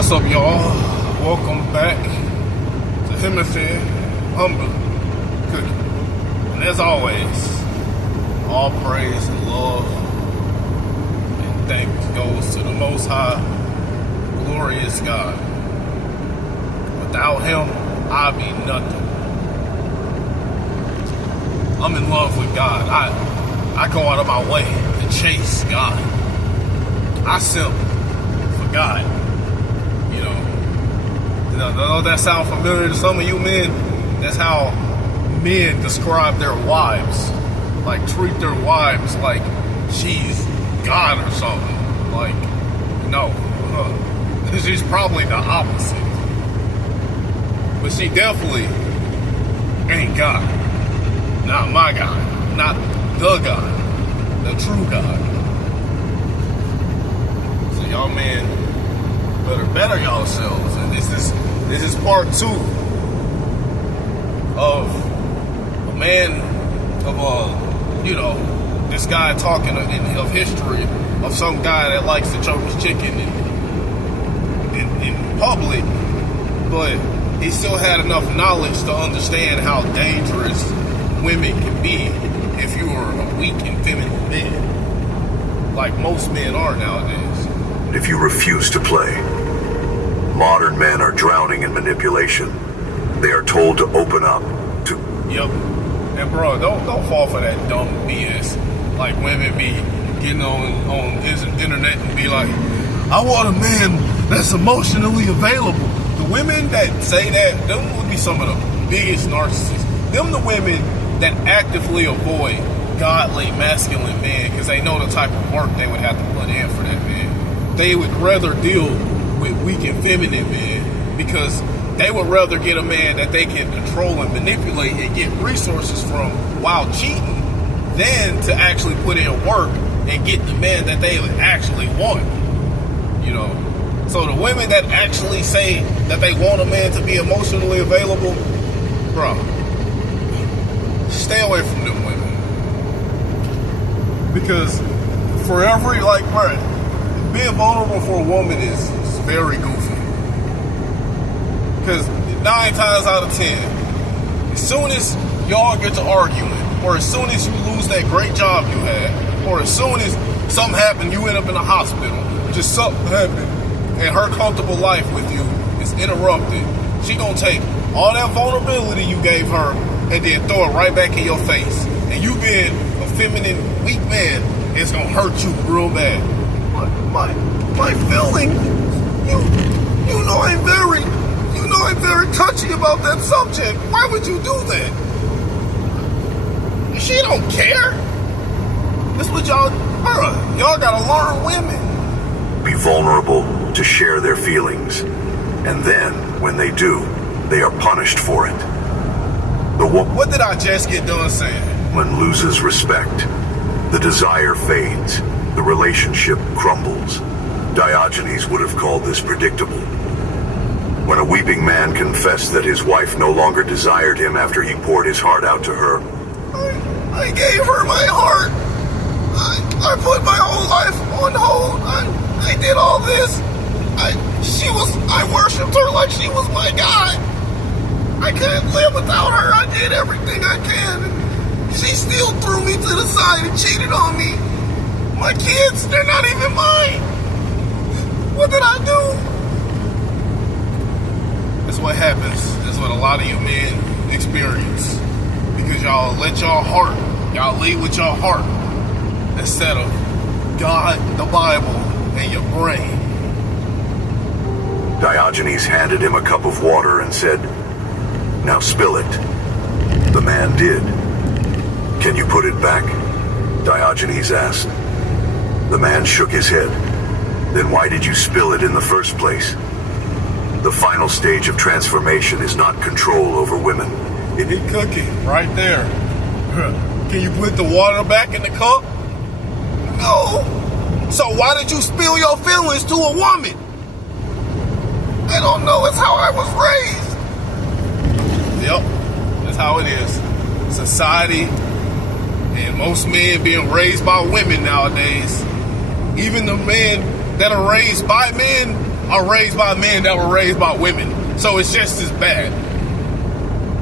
What's up, y'all? Welcome back to Himothy Humble Cookie. And as always, all praise and love and thanks goes to the Most High, glorious God. Without Him, I be nothing. I'm in love with God. I go out of my way to chase God. I simp for God. Does that sound familiar to some of you men? That's how men describe their wives. Like, treat their wives like she's God or something. Like, no. She's probably the opposite. But she definitely ain't God. Not my God. Not the God. The true God. So y'all men better yourselves. And this is part 2 of a man of this guy talking of history of some guy that likes to choke his chicken in public, but he still had enough knowledge to understand how dangerous women can be if you are a weak and feminine man, like most men are nowadays. If you refuse to play, modern men are drowning in manipulation. They are told to open up to... Yep. And bro, don't fall for that dumb BS. Like, women be getting on his internet and be like, I want a man that's emotionally available. The women that say that, them would be some of the biggest narcissists. Them the women that actively avoid godly, masculine men because they know the type of work they would have to put in for that man. They would rather deal with weak and feminine men because they would rather get a man that they can control and manipulate and get resources from while cheating than to actually put in work and get the man that they would actually want. So the women that actually say that they want a man to be emotionally available, bro, stay away from them women. Because for every, bro, being vulnerable for a woman is very goofy. Because 9 times out of 10, as soon as y'all get to arguing, or as soon as you lose that great job you had, or as soon as something happened, you end up in the hospital, just something happened, and her comfortable life with you is interrupted, she gonna take all that vulnerability you gave her and then throw it right back in your face. And you being a feminine, weak man, it's gonna hurt you real bad. My feeling, you know I'm very touchy about that subject. Why would you do that? She don't care. That's what y'all gotta learn women. Be vulnerable to share their feelings. And then, when they do, they are punished for it. What did I just get done saying? Woman loses respect. The desire fades. The relationship crumbles. Diogenes would have called this predictable. When a weeping man confessed that his wife no longer desired him after he poured his heart out to her. I gave her my heart. I put my whole life on hold. I did all this. I worshipped her like she was my God. I couldn't live without her. I did everything I can. She still threw me to the side and cheated on me. My kids, they're not even mine. What did I do? That's what happens. That's what a lot of you men experience. Because y'all lead with your heart instead of God, the Bible, and your brain. Diogenes handed him a cup of water and said, "Now spill it." The man did. "Can you put it back?" Diogenes asked. The man shook his head. "Then why did you spill it in the first place?" The final stage of transformation is not control over women. Hey, Cookie, right there. Can you put the water back in the cup? No. So why did you spill your feelings to a woman? I don't know. It's how I was raised. Yep, that's how it is. Society and most men being raised by women nowadays, even the men that are raised by men, are raised by men that were raised by women. So it's just as bad.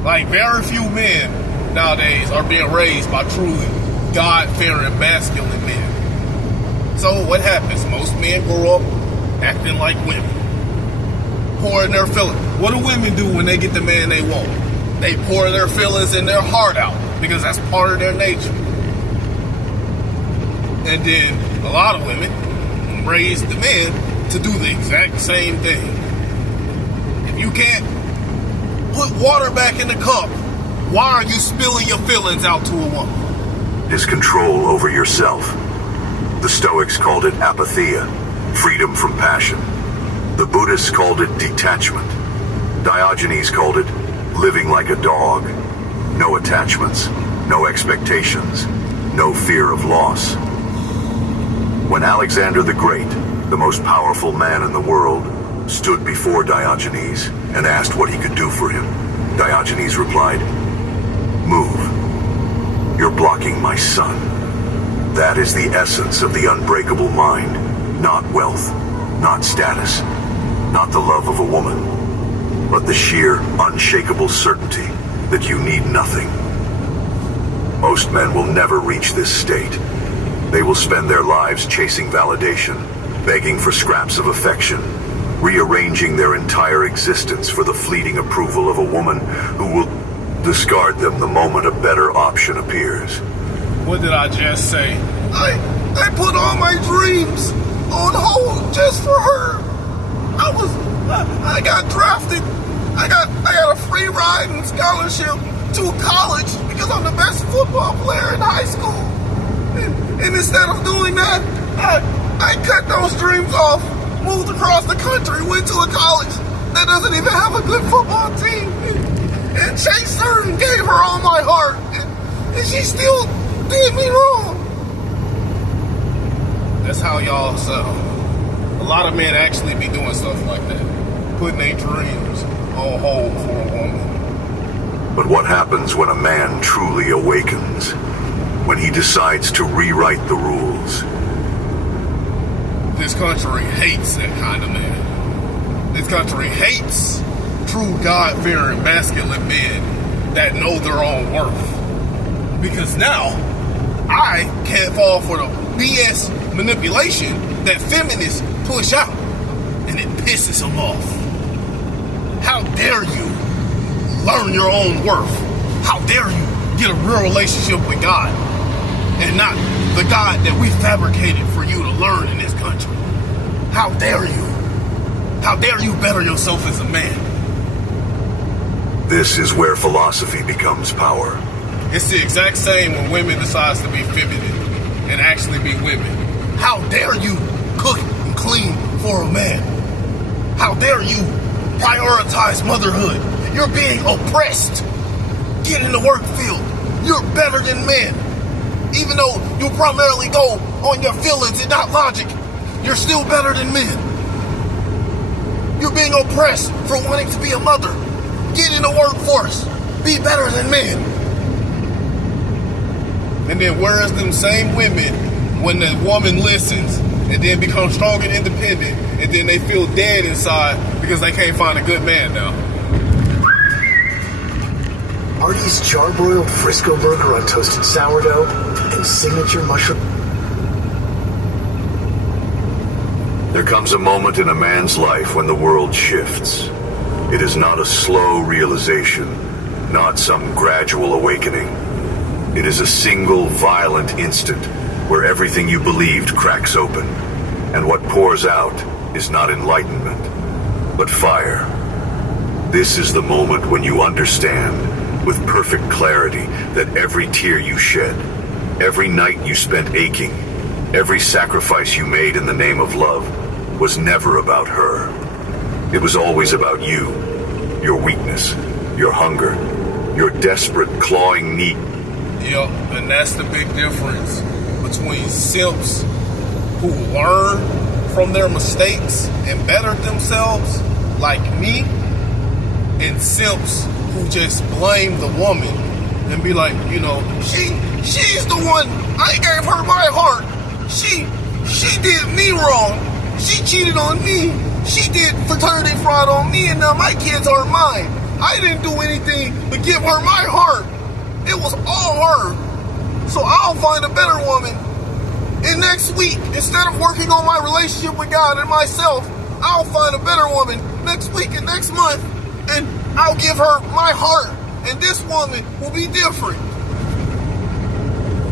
Like, very few men nowadays are being raised by truly God-fearing, masculine men. So what happens? Most men grow up acting like women, pouring their feelings. What do women do when they get the man they want? They pour their feelings and their heart out, because that's part of their nature. And then a lot of women raise the men to do the exact same thing. If you can't put water back in the cup, why are you spilling your feelings out to a woman? Is control over yourself. The Stoics called it apatheia, freedom from passion. The Buddhists called it detachment. Diogenes called it living like a dog. No attachments, no expectations, no fear of loss. When Alexander the Great, the most powerful man in the world, stood before Diogenes and asked what he could do for him, Diogenes replied, "Move. You're blocking my sun." That is the essence of the unbreakable mind. Not wealth, not status, not the love of a woman, but the sheer, unshakable certainty that you need nothing. Most men will never reach this state. They will spend their lives chasing validation, begging for scraps of affection, rearranging their entire existence for the fleeting approval of a woman who will discard them the moment a better option appears. What did I just say? I put all my dreams on hold just for her. I got drafted. I got a free ride and scholarship to college because I'm the best football player in high school. And instead of doing that, I cut those dreams off, moved across the country, went to a college that doesn't even have a good football team, and chased her and gave her all my heart. And she still did me wrong. That's how y'all sound. A lot of men actually be doing stuff like that, putting their dreams on hold for a woman. But what happens when a man truly awakens? When he decides to rewrite the rules? This country hates that kind of man. This country hates true God-fearing, masculine men that know their own worth. Because now, I can't fall for the BS manipulation that feminists push out, and it pisses them off. How dare you learn your own worth? How dare you get a real relationship with God and not the God that we fabricated for you to learn in this country? How dare you? How dare you better yourself as a man? This is where philosophy becomes power. It's the exact same when women decides to be feminine and actually be women. How dare you cook and clean for a man? How dare you prioritize motherhood? You're being oppressed. Get in the work field. You're better than men. Even though you primarily go on your feelings and not logic, you're still better than men. You're being oppressed for wanting to be a mother. Get in the workforce. Be better than men. And then whereas them same women, when the woman listens and then becomes strong and independent, and then they feel dead inside because they can't find a good man now. Artie's charbroiled Frisco burger on toasted sourdough and signature mushroom. There comes a moment in a man's life when the world shifts. It is not a slow realization, not some gradual awakening. It is a single violent instant where everything you believed cracks open, and what pours out is not enlightenment, but fire. This is the moment when you understand with perfect clarity that every tear you shed, every night you spent aching, every sacrifice you made in the name of love was never about her. It was always about you, your weakness, your hunger, your desperate clawing need. Yep, and that's the big difference between simps who learn from their mistakes and better themselves, like me, and simps who just blame the woman and be like, you know, she's the one, I gave her my heart. She did me wrong. She cheated on me. She did fraternity fraud on me, and now my kids are mine. I didn't do anything but give her my heart. It was all her. So I'll find a better woman. And next week, instead of working on my relationship with God and myself, I'll find a better woman next week and next month, and I'll give her my heart. And this woman will be different.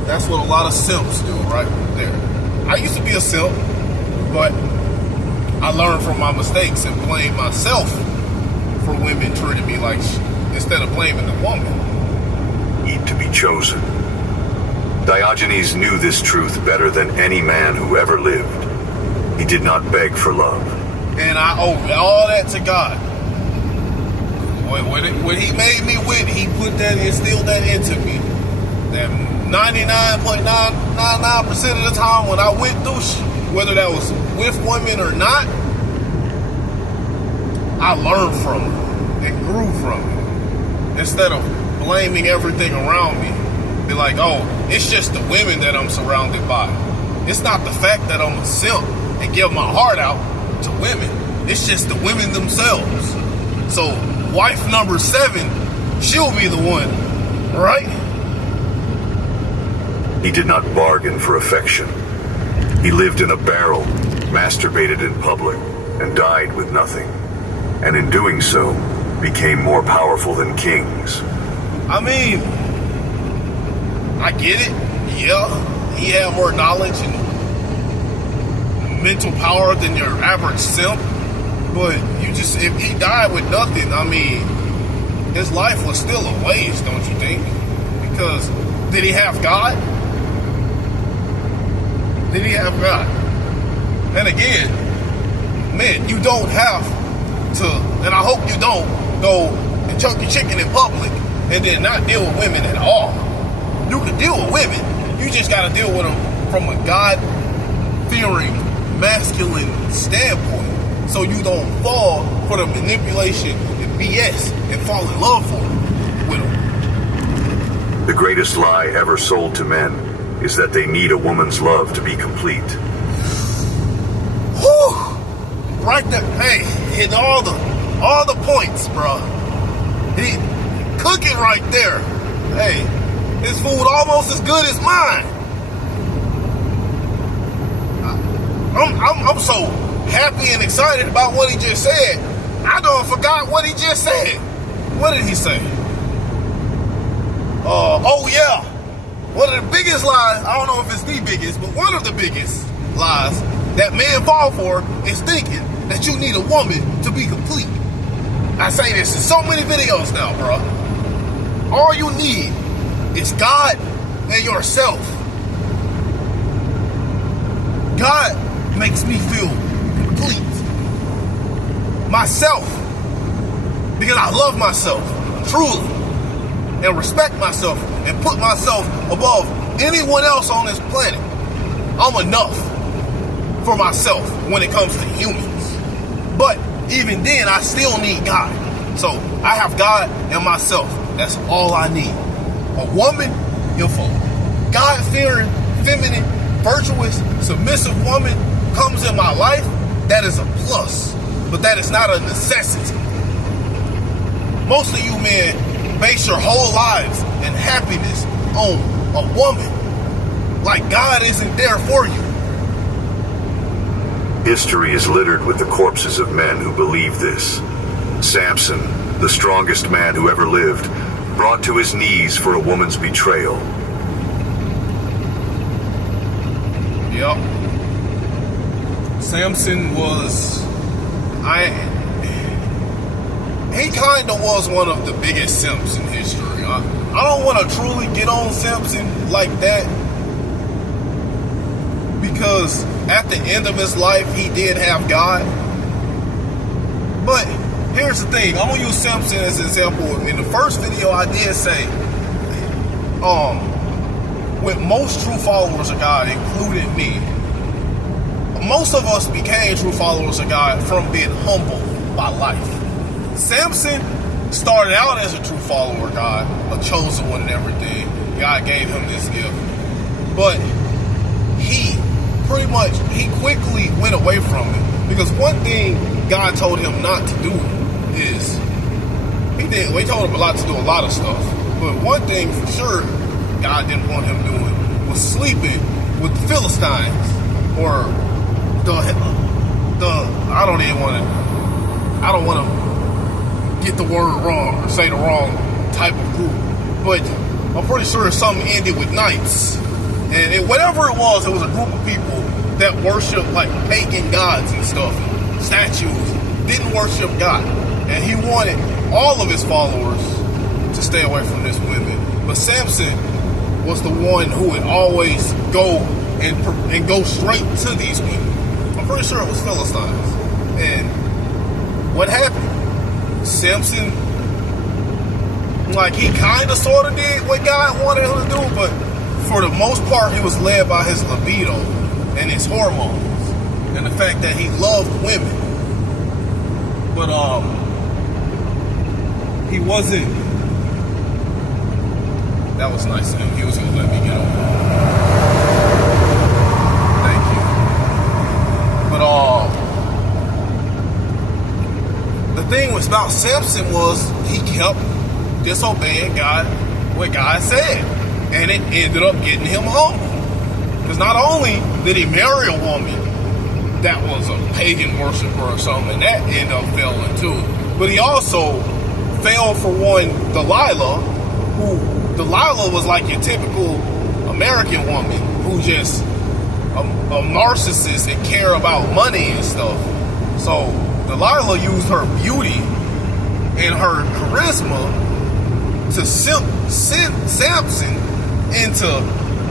That's what a lot of simps do right there. I used to be a simp, but I learned from my mistakes and blamed myself for women treating me like instead of blaming the woman. Need to be chosen. Diogenes knew this truth better than any man who ever lived. He did not beg for love. And I owe all that to God. When he made me with, he put that, instilled that into me. That 99.999% of the time when I went through whether that was with women or not, I learned from it and grew from it. Instead of blaming everything around me. Be like, oh, it's just the women that I'm surrounded by. It's not the fact that I'm a simp and give my heart out to women. It's just the women themselves. So wife number 7, she'll be the one, right? He did not bargain for affection. He lived in a barrel, masturbated in public, and died with nothing. And in doing so, became more powerful than kings. I mean, I get it. Yeah, he had more knowledge and mental power than your average simp. But if he died with nothing, I mean, his life was still a waste, don't you think? Because did he have God? Did he have God? And again, man, you don't have to, and I hope you don't go and choke your chicken in public and then not deal with women at all. You can deal with women. You just got to deal with them from a God-fearing, masculine standpoint. So you don't fall for the manipulation and BS and fall in love with them. The greatest lie ever sold to men is that they need a woman's love to be complete. Whew! Right there. Hey, hitting all the points, bro. He cooking right there. Hey, his food almost as good as mine. I'm so happy and excited about what he just said. I done forgot what he just said. What did he say? Oh yeah. One of the biggest lies, I don't know if it's the biggest, but one of the biggest lies that men fall for is thinking that you need a woman to be complete. I say this in so many videos now, bro. All you need is God and yourself. God makes me feel complete. Myself. Because I love myself, truly. And respect myself and put myself above anyone else on this planet. I'm enough for myself when it comes to humans. But even then, I still need God. So I have God and myself. That's all I need. A woman, if a God-fearing, feminine, virtuous, submissive woman comes in my life, that is a plus. But that is not a necessity. Most of you men base your whole lives and happiness on a woman. Like God isn't there for you. History is littered with the corpses of men who believe this. Samson, the strongest man who ever lived, brought to his knees for a woman's betrayal. Yep. Samson was... he kind of was one of the biggest simps in history. I don't want to truly get on Samson like that, because at the end of his life, he did have God. But here's the thing. I'm going to use Samson as an example. In the first video, I did say, with most true followers of God, including me, most of us became true followers of God from being humbled by life. Samson started out as a true follower of God, a chosen one and everything. God gave him this gift. But he pretty much, he quickly went away from it. Because one thing God told him not to do is, we told him to do a lot of stuff. But one thing for sure God didn't want him doing was sleeping with the Philistines, or I don't want to get the word wrong or say the wrong type of group, but I'm pretty sure something ended with knights. And whatever it was a group of people that worship like pagan gods and stuff, statues, didn't worship God. And he wanted all of his followers to stay away from this women. But Samson was the one who would always go and go straight to these women. I'm pretty sure it was Philistines. And what happened? Samson, like, he kind of sort of did what God wanted him to do, but for the most part, he was led by his libido and his hormones and the fact that he loved women. But he wasn't. That was nice of him. He was gonna let me get over. Thank you. But the thing was about Samson was he kept disobeying God, what God said, and it ended up getting him humble. Because not only did he marry a woman that was a pagan worshiper or something, and that ended up failing too, but he also fell for one Delilah, who Delilah was like your typical American woman who just a narcissist and care about money and stuff. So Delilah used her beauty and her charisma to send Samson into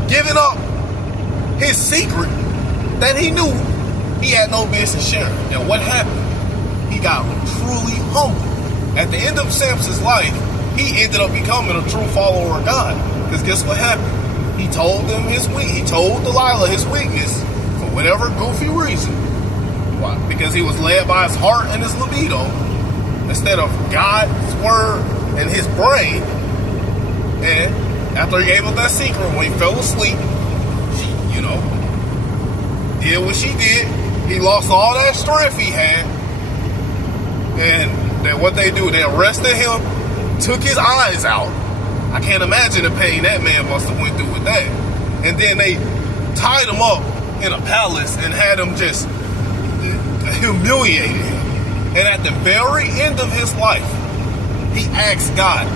giving up his secret that he knew he had no business sharing. And what happened? He got truly humble. At the end of Samson's life, he ended up becoming a true follower of God. Because guess what happened? He told he told Delilah his weakness for whatever goofy reason. Why? Because he was led by his heart and his libido instead of God's word and his brain. And after he gave up that secret, when he fell asleep, she, did what she did. He lost all that strength he had. And then what they do, they arrested him, took his eyes out. I can't imagine the pain that man must have went through with that. And then they tied him up in a palace and had him just humiliated him. And at the very end of his life, he asked God,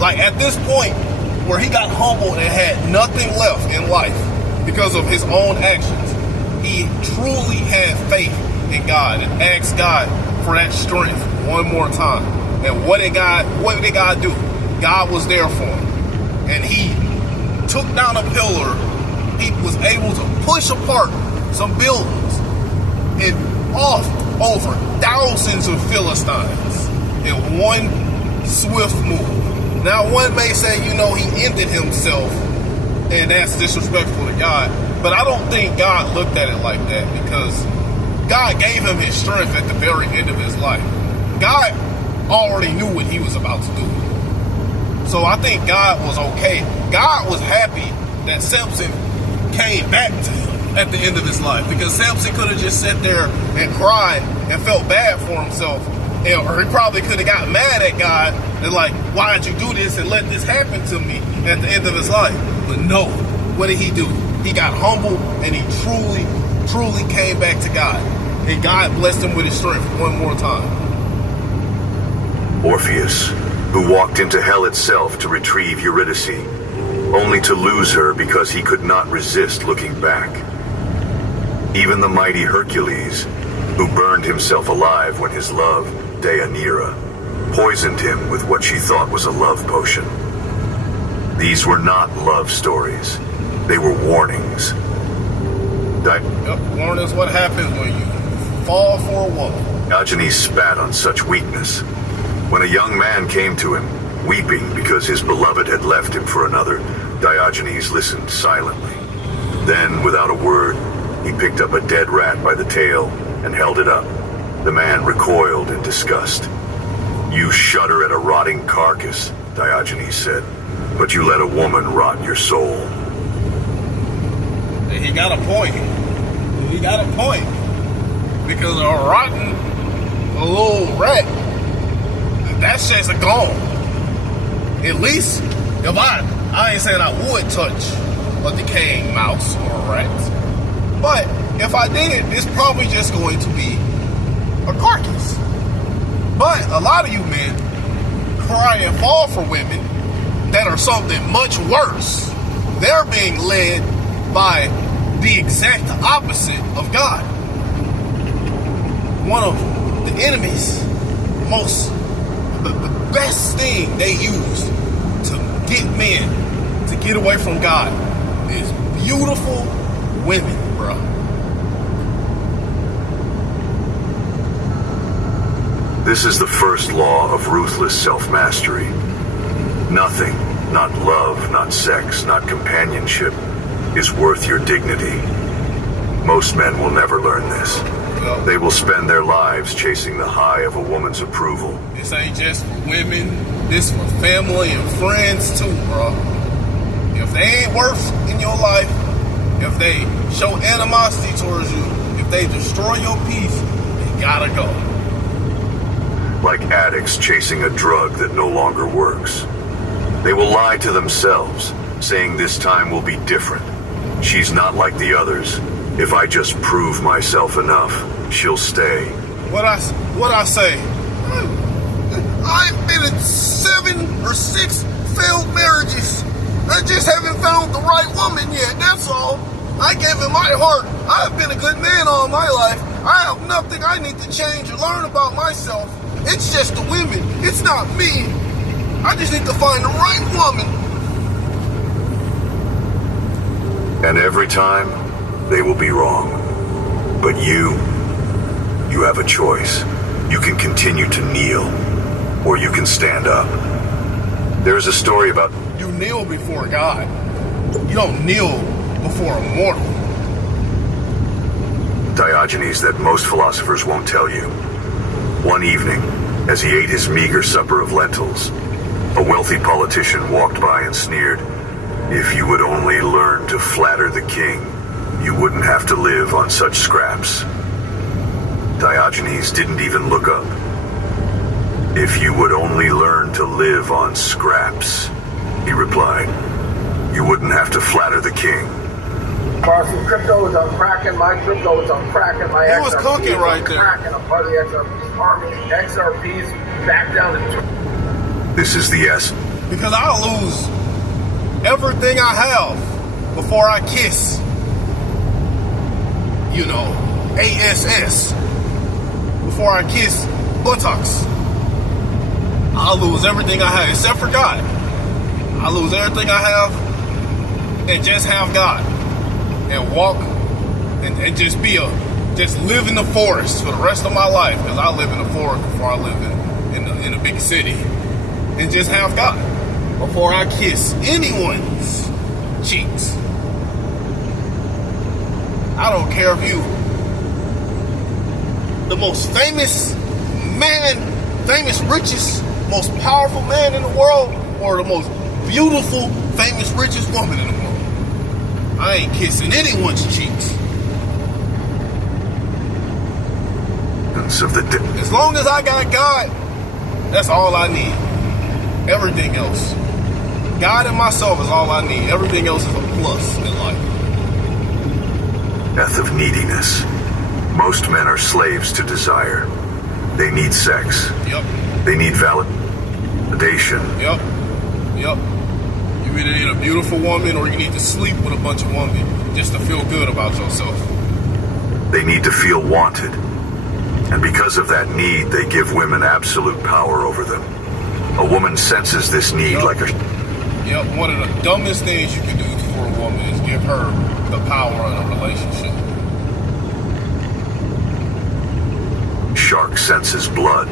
like at this point where he got humbled and had nothing left in life because of his own actions, he truly had faith in God and asked God for that strength one more time. And what did God do? God was there for him. And he took down a pillar. He was able to push apart some buildings and off over thousands of Philistines in one swift move. Now, one may say, he ended himself, and that's disrespectful to God. But I don't think God looked at it like that, because God gave him his strength at the very end of his life. God already knew what he was about to do. So I think God was okay. God was happy that Samson came back to him at the end of his life, because Samson could have just sat there and cried and felt bad for himself, or he probably could have got mad at God and like, why did you do this and let this happen to me at the end of his life? But no, what did he do? He got humble and he truly came back to God, and God blessed him with his strength one more time. Orpheus, who walked into hell itself to retrieve Eurydice, only to lose her because he could not resist looking back. Even the mighty Hercules, who burned himself alive when his love, Deianira, poisoned him with what she thought was a love potion. These were not love stories. They were warnings. Warnings what happens when you fall for a woman. Diogenes spat on such weakness. When a young man came to him, weeping because his beloved had left him for another, Diogenes listened silently. Then, without a word, he picked up a dead rat by the tail and held it up. The man recoiled in disgust. "You shudder at a rotting carcass," Diogenes said, "but you let a woman rot your soul." He got a point. he got a point. Because a rotten, a little rat, that's just a gone. At least, if I ain't saying I would touch a decaying mouse or a rat. But if I did, it's probably just going to be a carcass. But a lot of you men cry and fall for women that are something much worse. They're being led by the exact opposite of God. One of the enemy's the best thing they use to get men to get away from God is beautiful women, bro. This is the first law of ruthless self-mastery. Nothing, not love, not sex, not companionship, is worth your dignity. Most men will never learn this. Yep. They will spend their lives chasing the high of a woman's approval. This ain't just for women, this for family and friends too, bro. If they ain't worth in your life, if they show animosity towards you, if they destroy your peace, you gotta go. Like addicts chasing a drug that no longer works. They will lie to themselves, saying this time will be different. She's not like the others. If I just prove myself enough, she'll stay. What I say? I've been in 7 or 6 failed marriages. I just haven't found the right woman yet, that's all. I gave it my heart. I've been a good man all my life. I have nothing I need to change or learn about myself. It's just the women. It's not me. I just need to find the right woman. And every time, they will be wrong. But you have a choice. You can continue to kneel, or you can stand up. There is a story about... You kneel before God. You don't kneel before a mortal. Diogenes that most philosophers won't tell you. One evening, as he ate his meager supper of lentils, a wealthy politician walked by and sneered, "If you would only learn to flatter the king, you wouldn't have to live on such scraps." Diogenes didn't even look up. "If you would only learn to live on scraps," he replied, "you wouldn't have to flatter the king." Carson, crypto is on cracking. My crypto is on cracking. My He was cooking right there. Cracking. I'm part of the XRP's army. XRP's back down to... This is the S. Because I'll lose everything I have before I kiss, ASS. Before I kiss buttocks. I'll lose everything I have except for God. I'll lose everything I have and just have God. And walk and just live in the forest for the rest of my life, because I live in the forest before I live in a big city, and just have God before I kiss anyone's cheeks. I don't care if you the most famous man, richest, most powerful man in the world, or the most beautiful, famous, richest woman in the world. I ain't kissing anyone's cheeks. As long as I got God, that's all I need. Everything else. God and myself is all I need. Everything else is a plus in life. Death of neediness. Most men are slaves to desire. They need sex. Yep. They need validation. Yep. You either need a beautiful woman or you need to sleep with a bunch of women just to feel good about yourself. They need to feel wanted. And because of that need, they give women absolute power over them. A woman senses this need like a... Yep, one of the dumbest things you can do for a woman is give her the power of a relationship. Shark senses blood.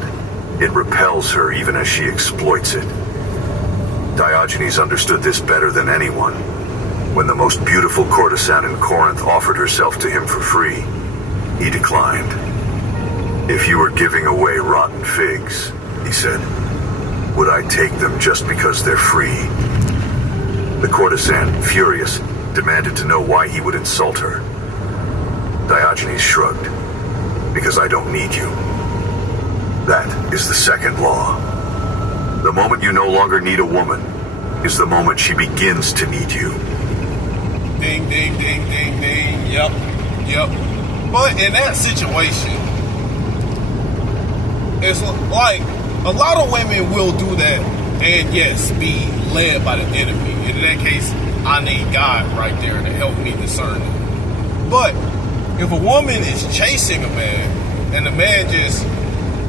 It repels her even as she exploits it. Diogenes understood this better than anyone. When the most beautiful courtesan in Corinth offered herself to him for free, he declined. "If you were giving away rotten figs," he said, "would I take them just because they're free?" The courtesan, furious, demanded to know why he would insult her. Diogenes shrugged. Because I don't need you. That is the second law. The moment you no longer need a woman is the moment she begins to need you. Ding, ding, ding, ding, ding. Yep. But in that situation, it's like a lot of women will do that and yes, be led by the enemy. And in that case, I need God right there to help me discern it. But if a woman is chasing a man and the man just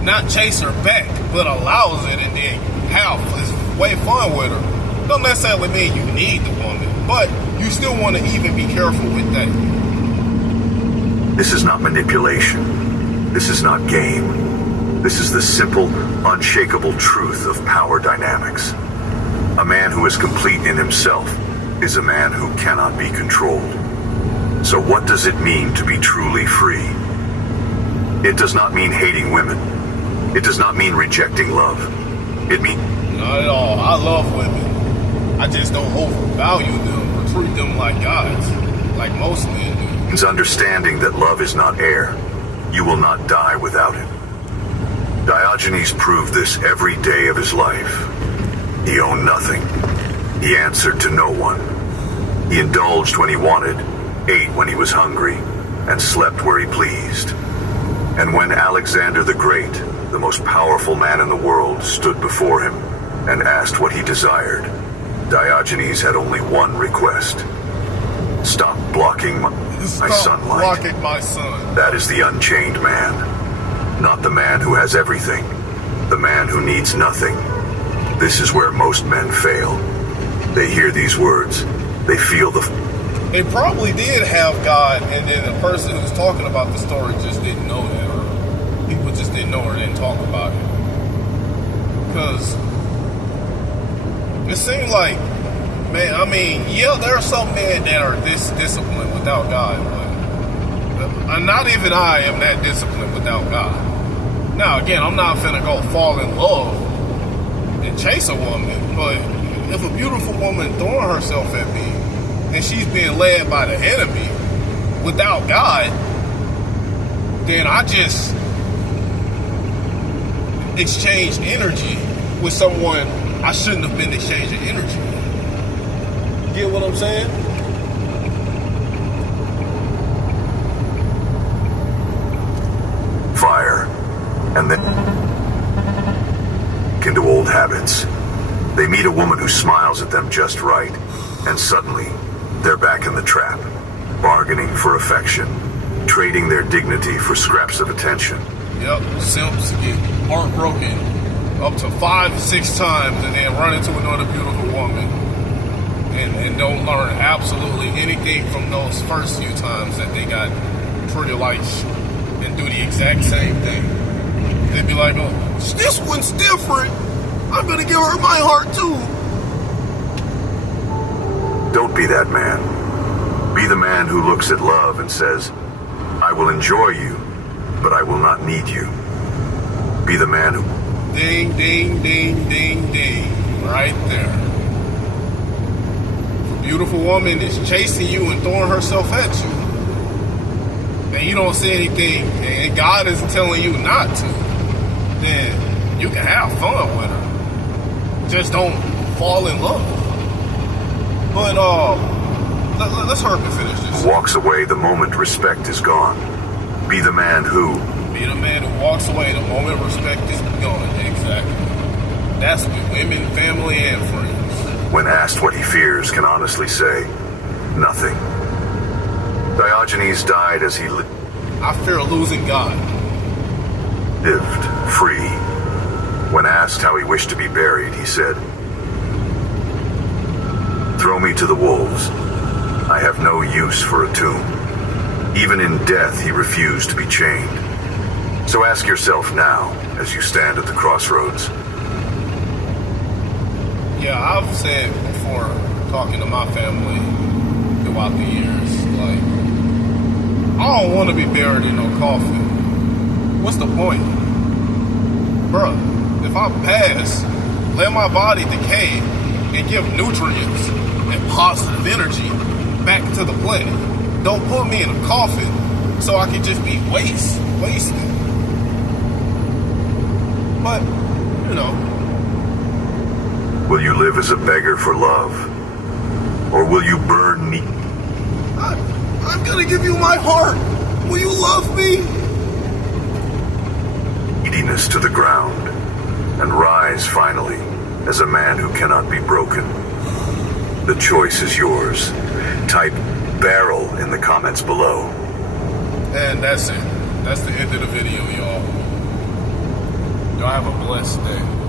not chase her back, but allows it and then have his way fun with her, don't necessarily mean you need the woman, but you still want to even be careful with that. This is not manipulation. This is not game. This is the simple, unshakable truth of power dynamics. A man who is complete in himself is a man who cannot be controlled. So what does it mean to be truly free? It does not mean hating women. It does not mean rejecting love. It means... Not at all. I love women. I just don't overvalue them or treat them like gods, like most men do. It's understanding that love is not air. You will not die without it. Diogenes proved this every day of his life. He owned nothing. He answered to no one. He indulged when he wanted, ate when he was hungry, and slept where he pleased. And when Alexander the Great, the most powerful man in the world, stood before him and asked what he desired, Diogenes had only one request. Stop blocking my sunlight. Blocking my sun. That is the unchained man. Not the man who has everything. The man who needs nothing. This is where most men fail. They hear these words. They feel the... They probably did have God, and then the person who's talking about the story just didn't know that. Or people just didn't know or didn't talk about it. Because it seemed like, man, I mean, yeah, there are some men that are this disciplined without God, but not even I am that disciplined without God. Now, again, I'm not finna go fall in love and chase a woman, but if a beautiful woman throwing herself at me and she's being led by the enemy without God, then I just exchange energy with someone I shouldn't have been exchanging energy with. You get what I'm saying? Fire, and then into old habits. They meet a woman who smiles at them just right, and suddenly they're back in the trap, bargaining for affection, trading their dignity for scraps of attention. Yep, simps get heartbroken up to 5 to 6 times and then run into another beautiful woman and don't learn absolutely anything from those first few times that they got pretty lights and do the exact same thing. They'd be like, oh, this one's different. I'm gonna give her my heart too. Don't be that man. Be the man who looks at love and says, I will enjoy you, but I will not need you. Be the man who... Ding, ding, ding, ding, ding. Right there. If a beautiful woman is chasing you and throwing herself at you, and you don't say anything, and God isn't telling you not to, then you can have fun with her. Just don't fall in love. But let's hurry to finish this. Walks away the moment respect is gone. Be the man who... Be the man who walks away the moment respect is gone. Exactly. That's with women, family, and friends. When asked what he fears, can honestly say, nothing. Diogenes died as he I fear losing God. Lived free. When asked how he wished to be buried, he said, throw me to the wolves. I have no use for a tomb. Even in death, he refused to be chained. So ask yourself now, as you stand at the crossroads. Yeah, I've said before, talking to my family throughout the years, like, I don't want to be buried in no coffin. What's the point? Bruh, if I pass, let my body decay and give nutrients and positive energy back to the planet. Don't put me in a coffin so I could just be wasted. But, you know. Will you live as a beggar for love? Or will you burn me? I'm gonna give you my heart. Will you love me? Neediness to the ground, and rise finally as a man who cannot be broken. The choice is yours. Type barrel in the comments below. And that's it. That's the end of the video, y'all. Y'all have a blessed day.